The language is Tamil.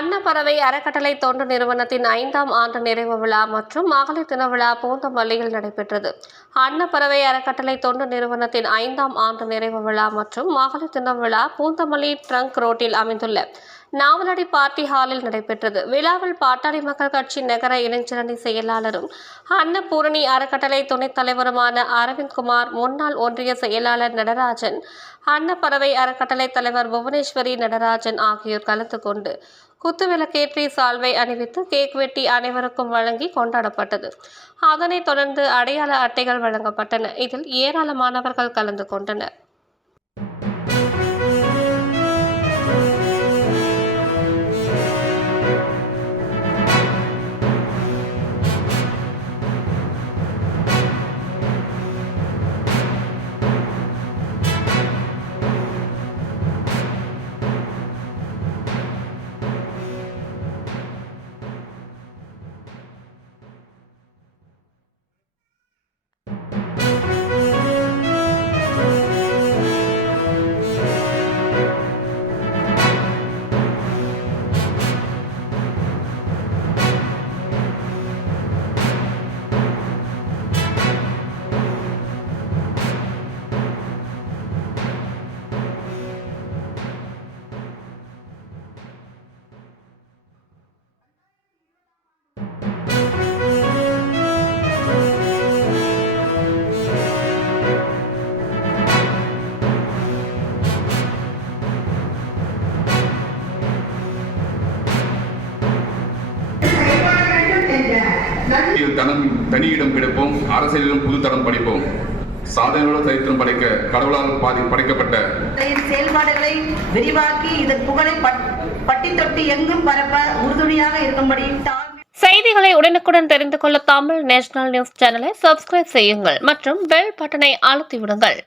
அன்னப்பறவை அறக்கட்டளை தொண்டு நிறுவனத்தின் 5ஆம் ஆண்டு நிறைவு விழா மற்றும் மகளிர் தின விழா பூந்தமல்லியில் நடைபெற்றது. அன்னப்பறவை அறக்கட்டளை தொண்டு நிறுவனத்தின் 5ஆம் ஆண்டு நிறைவு விழா மற்றும் மகளிர் தின விழா பூந்தமல்லி ட்ரங்க் ரோட்டில் அமைந்துள்ள நாவலடி பார்ட்டி ஹாலில் நடைபெற்றது. விழாவில் பாட்டாளி மக்கள் கட்சி நகர இளைஞரணி செயலாளரும் அன்னபூரணி அறக்கட்டளை துணைத் தலைவருமான அரவிந்த்குமார், முன்னாள் ஒன்றிய செயலாளர் நடராஜன், அன்னப்பறவை அறக்கட்டளை தலைவர் புவனேஸ்வரி நடராஜன் ஆகியோர் கலந்து கொண்டு குத்துவிளக்கேற்றி சால்வை அணிவித்து கேக் வெட்டி அனைவருக்கும் வழங்கி கொண்டாடப்பட்டது. அதனைத் தொடர்ந்து அடையாள அட்டைகள் வழங்கப்பட்டன. இதில் ஏராளமானவர்கள் கலந்து கொண்டனர். தனியிடம் கிடைப்போம், அரசியலிலும் புது தரம் படிப்போம். சாதனையோடு சரித்திரம் படைக்க கடவுளால் படைக்கப்பட்ட செயல்பாடுகளை விரிவாக்கி இதன் புகழை பட்டி தொட்டி எங்கும் பரப்ப உறுதுணையாக இருக்கும்படி செய்திகளை உடனுக்குடன் தெரிந்து கொள்ள தமிழ் நேஷனல் நியூஸ் சேனலை சப்ஸ்கிரைப் செய்யுங்கள் மற்றும் பெல் பட்டனை அழுத்தி விடுங்கள்.